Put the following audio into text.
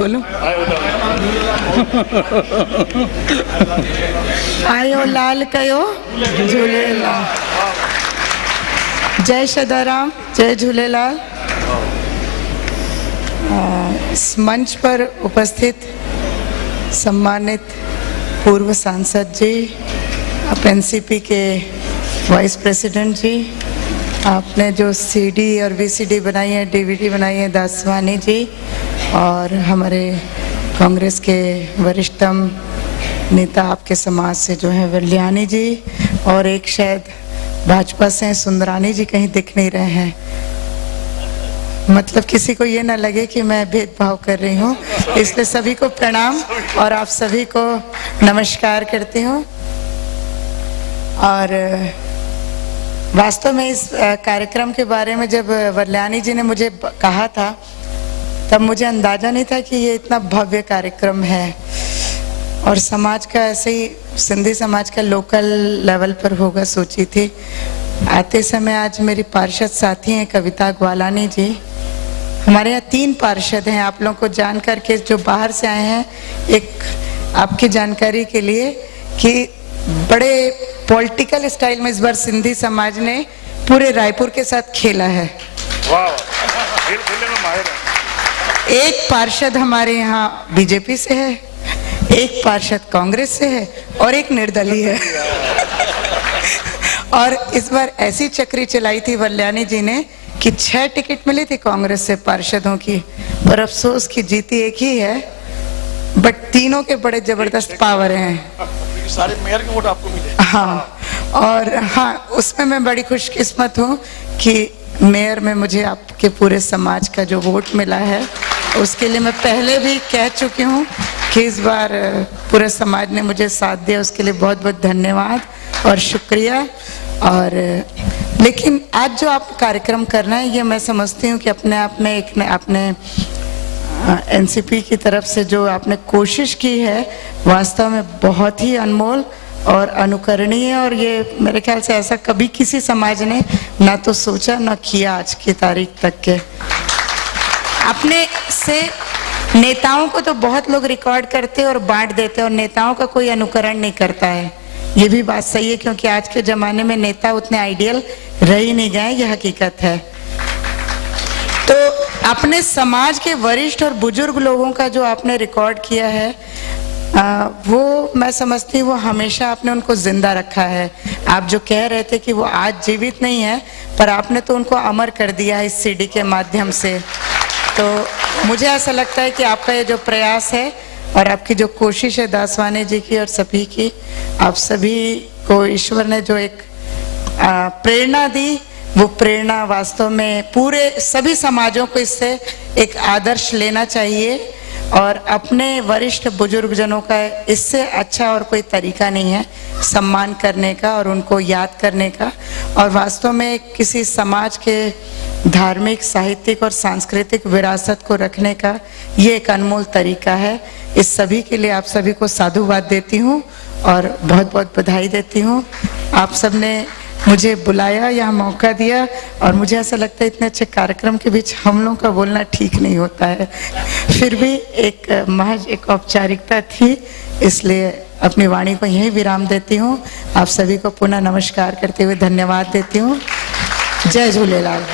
बोलूं? आयो लाल कयो झूलेलाल। जय सदाराम, जय झूलेलाल। इस मंच पर उपस्थित सम्मानित पूर्व सांसद जी, आप एनसीपी के वाइस प्रेसिडेंट जी, आपने जो सीडी और वीसीडी बनाई है, डीवीडी बनाई है, दासवानी जी, और हमारे कांग्रेस के वरिष्ठतम नेता आपके समाज से जो है वल्याणी जी, और एक शायद भाजपा से सुंदरानी जी कहीं दिख नहीं रहे हैं। मतलब किसी को ये ना लगे कि मैं भेदभाव कर रही हूँ, इसलिए सभी को प्रणाम और आप सभी को नमस्कार करती हूँ। और वास्तव में इस कार्यक्रम के बारे में जब वल्याणी जी ने मुझे कहा था, तब मुझे अंदाजा नहीं था कि ये इतना भव्य कार्यक्रम है और समाज का ऐसे ही सिंधी समाज का लोकल लेवल पर होगा सोची थी। आते समय आज मेरी पार्षद साथी हैं कविता ग्वालानी जी। हमारे यहाँ 3 पार्षद हैं। आप लोगों को जानकर के जो बाहर से आए हैं, एक आपकी जानकारी के लिए कि बड़े पॉलिटिकल स्टाइल में इस बार सिंधी समाज ने पूरे रायपुर के साथ खेला है। एक पार्षद हमारे यहाँ बीजेपी से है, एक पार्षद कांग्रेस से है और एक निर्दलीय है। और इस बार ऐसी चक्री चलाई थी वल्याणी जी ने कि 6 टिकट मिली थी कांग्रेस से पार्षदों की, पर अफसोस की जीती एक ही है, बट तीनों के बड़े जबरदस्त पावर हैं। सारे मेयर के वोट आपको मिले। हाँ, और हाँ, उसमें मैं बड़ी खुशकिस्मत हूँ कि मेयर में मुझे आपके पूरे समाज का जो वोट मिला है, उसके लिए मैं पहले भी कह चुकी हूँ कि इस बार पूरे समाज ने मुझे साथ दिया, उसके लिए बहुत बहुत धन्यवाद और शुक्रिया। और लेकिन आज जो आप कार्यक्रम करना है, ये मैं समझती हूँ कि अपने आप में एक आपने एनसीपी की तरफ से जो आपने कोशिश की है, वास्तव में बहुत ही अनमोल और अनुकरणीय, और ये मेरे ख्याल से ऐसा कभी किसी समाज ने ना तो सोचा ना किया आज की तारीख तक के। अपने से नेताओं को तो बहुत लोग रिकॉर्ड करते और बांट देते, और नेताओं का कोई अनुकरण नहीं करता है। ये भी बात सही है, क्योंकि आज के जमाने में नेता उतने आइडियल रह ही नहीं गए, ये हकीकत है। तो अपने समाज के वरिष्ठ और बुजुर्ग लोगों का जो आपने रिकॉर्ड किया है, वो मैं समझती हूँ वो हमेशा आपने उनको जिंदा रखा है। आप जो कह रहे थे कि वो आज जीवित नहीं है, पर आपने तो उनको अमर कर दिया है इस सीडी के माध्यम से। तो मुझे ऐसा लगता है कि आपका ये जो प्रयास है और आपकी जो कोशिश है दासवानी जी की और सभी की, आप सभी को ईश्वर ने जो एक प्रेरणा दी, वो प्रेरणा वास्तव में पूरे सभी समाजों को इससे एक आदर्श लेना चाहिए। और अपने वरिष्ठ बुजुर्ग जनों का इससे अच्छा और कोई तरीका नहीं है सम्मान करने का और उनको याद करने का, और वास्तव में किसी समाज के धार्मिक, साहित्यिक और सांस्कृतिक विरासत को रखने का ये एक अनमोल तरीका है। इस सभी के लिए आप सभी को साधुवाद देती हूँ और बहुत बहुत बधाई देती हूँ। आप सबने मुझे बुलाया, यहाँ मौका दिया, और मुझे ऐसा लगता है इतने अच्छे कार्यक्रम के बीच हम लोगों का बोलना ठीक नहीं होता है, फिर भी एक महज एक औपचारिकता थी, इसलिए अपनी वाणी को यहीं विराम देती हूँ। आप सभी को पुनः नमस्कार करते हुए धन्यवाद देती हूँ। जय झूलेलाल।